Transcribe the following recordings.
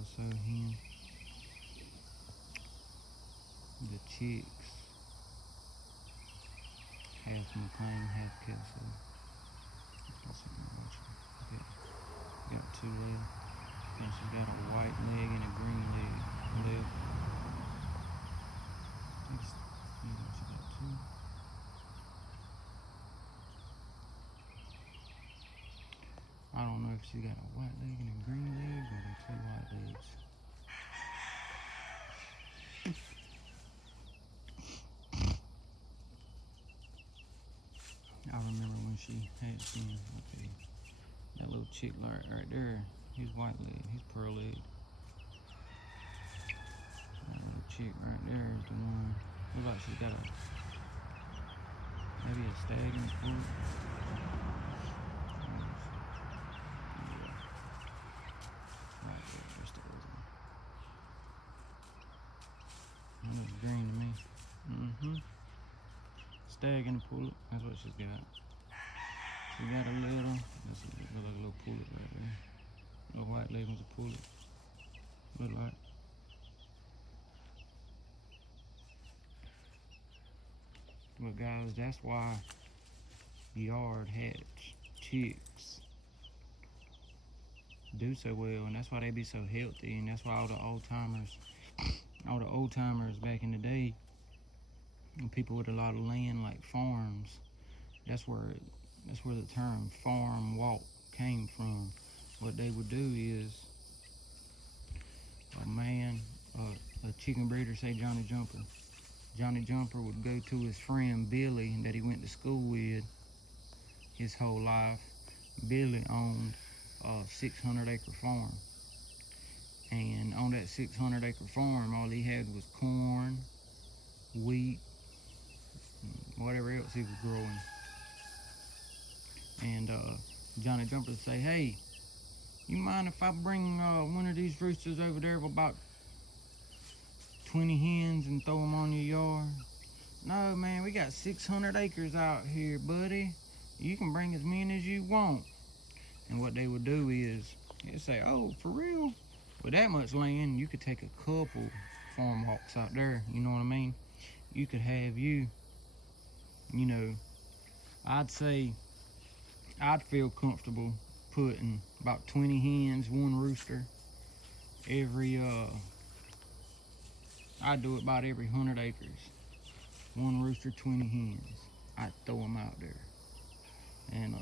Kelso hen. The chicks, half McLean, half Kelso. Okay. Got two legs. And she got a white leg and a green leg. She got two. I don't know if she got a white leg and a green leg, or they're two white legs. I remember when she had seen, okay, that little chick right there, he's white leg, he's pearl leg. That little chick right there is the one, looks like she's got maybe a stag in the foot. Right there, just the other one. That looks green to me. Stag in the pullet, that's what she's got. She got a little, this look like a little pullet right there. Little white leg was a pullet. Look like. But guys, that's why yard hatch chicks do so well, and that's why they be so healthy, and that's why all the old timers back in the day, and people with a lot of land like farms, that's where the term farm walk came from. What they would do is a chicken breeder, say Johnny Jumper would go to his friend Billy that he went to school with his whole life. Billy owned a 600-acre farm, and on that 600-acre farm, all he had was corn, wheat, whatever else he was growing. And Johnny Jumper would say, "Hey, you mind if I bring one of these roosters over there with about 20 hens and throw them on your yard?" "No, man, we got 600 acres out here, buddy. You can bring as many as you want." And what they would do is, they'd say, "Oh, for real? With that much land, you could take a couple farm walks out there, you know what I mean? You could have I'd say I'd feel comfortable putting about 20 hens, one rooster, I'd do it about every 100 acres. One rooster, 20 hens. I'd throw them out there. And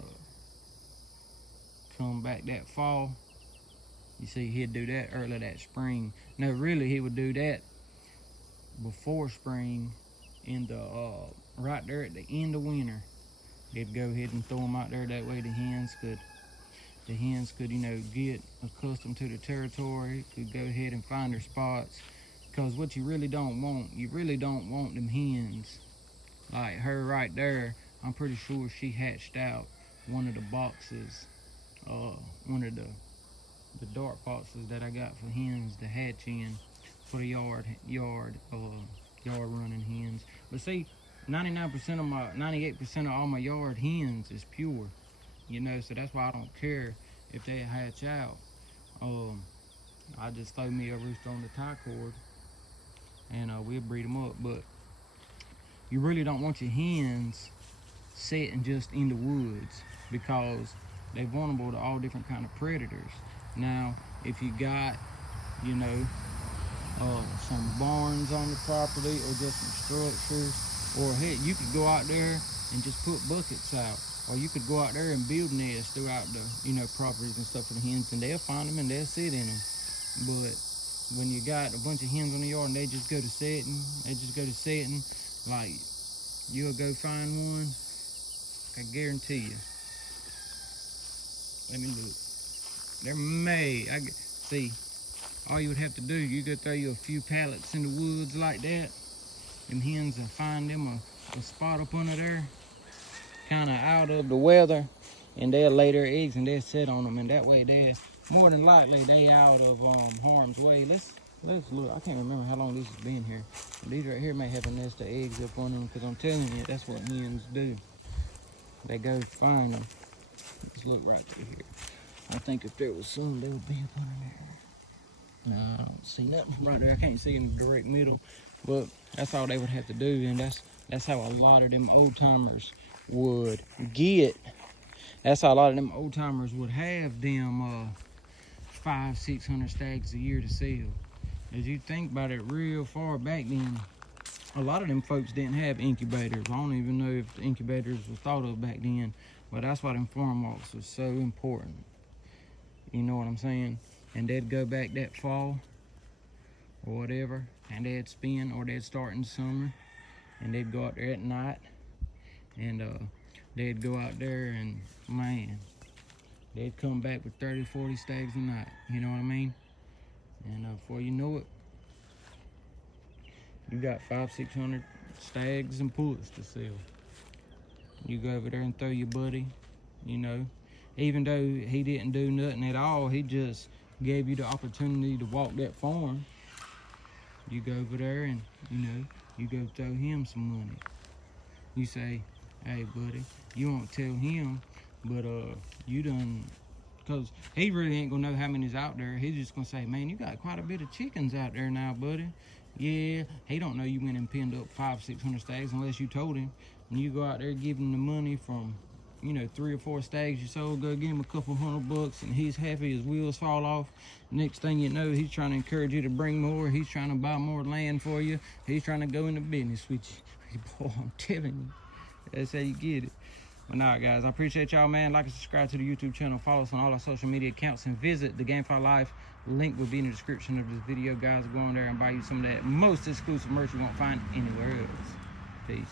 come back that fall, you see, he'd do that early that spring. No, really, he would do that before spring, in the right there at the end of winter. He'd go ahead and throw them out there. That way the hens could get accustomed to the territory, could go ahead and find their spots. Because what you really don't want them hens like her right there. I'm pretty sure she hatched out one of the boxes, one of the dark boxes that I got for hens to hatch in for the yard running hens. But see, 98% of all my yard hens is pure, so that's why I don't care if they hatch out. I just throw me a rooster on the tie cord, and we'll breed them up. But you really don't want your hens sitting just in the woods, because they're vulnerable to all different kind of predators. Now, if you got, some barns on the property, or just some structures, or heck, you could go out there and just put buckets out, or you could go out there and build nests throughout the, properties and stuff for the hens, and they'll find them and they'll sit in them. But when you got a bunch of hens on the yard and they just go to setting, like, you'll go find one, I guarantee you. Let me look. They're made. See, all you would have to do, you go throw you a few pallets in the woods like that, them hens will find them a spot up under there, kind of out of the weather, and they'll lay their eggs and they'll sit on them, and that way they're more than likely they out of harm's way. Let's look. I can't remember how long this has been here. These right here may have a nest of eggs up on them, because I'm telling you, that's what hens do. They go find them. Let's look right through here. I think if there was some, they would be up under there. No, I don't see nothing from right there. I can't see in the direct middle, but that's all they would have to do, and that's how a lot of them old timers would get. That's how a lot of them old timers would have them 500-600 stags a year to sell. As you think about it, real far back then, a lot of them folks didn't have incubators. I don't even know if the incubators was thought of back then, but that's why them farm walks was so important. You know what I'm saying? And they'd go back that fall or whatever, and they'd spin, or they'd start in summer, and they'd go out there at night, and they'd go out there, and man, they'd come back with 30-40 stags a night. You know what I mean? And before you know it, you got 500-600 stags and pullets to sell. You go over there and throw your buddy, you know, even though he didn't do nothing at all, he just gave you the opportunity to walk that farm. You go over there and, you know, you go throw him some money. You say, hey buddy, you won't tell him, but you done, because he really ain't gonna know how many's out there. He's just gonna say, man, you got quite a bit of chickens out there now, buddy. Yeah, he don't know you went and pinned up 500-600 stags unless you told him. And you go out there, give him the money from, you know, 3 or 4 stags you sold, go give him a couple $100, and he's happy, his wheels fall off. Next thing you know, he's trying to encourage you to bring more. He's trying to buy more land for you. He's trying to go into business with you. Boy, I'm telling you, that's how you get it. But nah, guys, I appreciate y'all, man. Like and subscribe to the YouTube channel. Follow us on all our social media accounts, and visit the Gamefowl Life. Link will be in the description of this video, guys. Go on there and buy you some of that most exclusive merch you won't find anywhere else. Peace.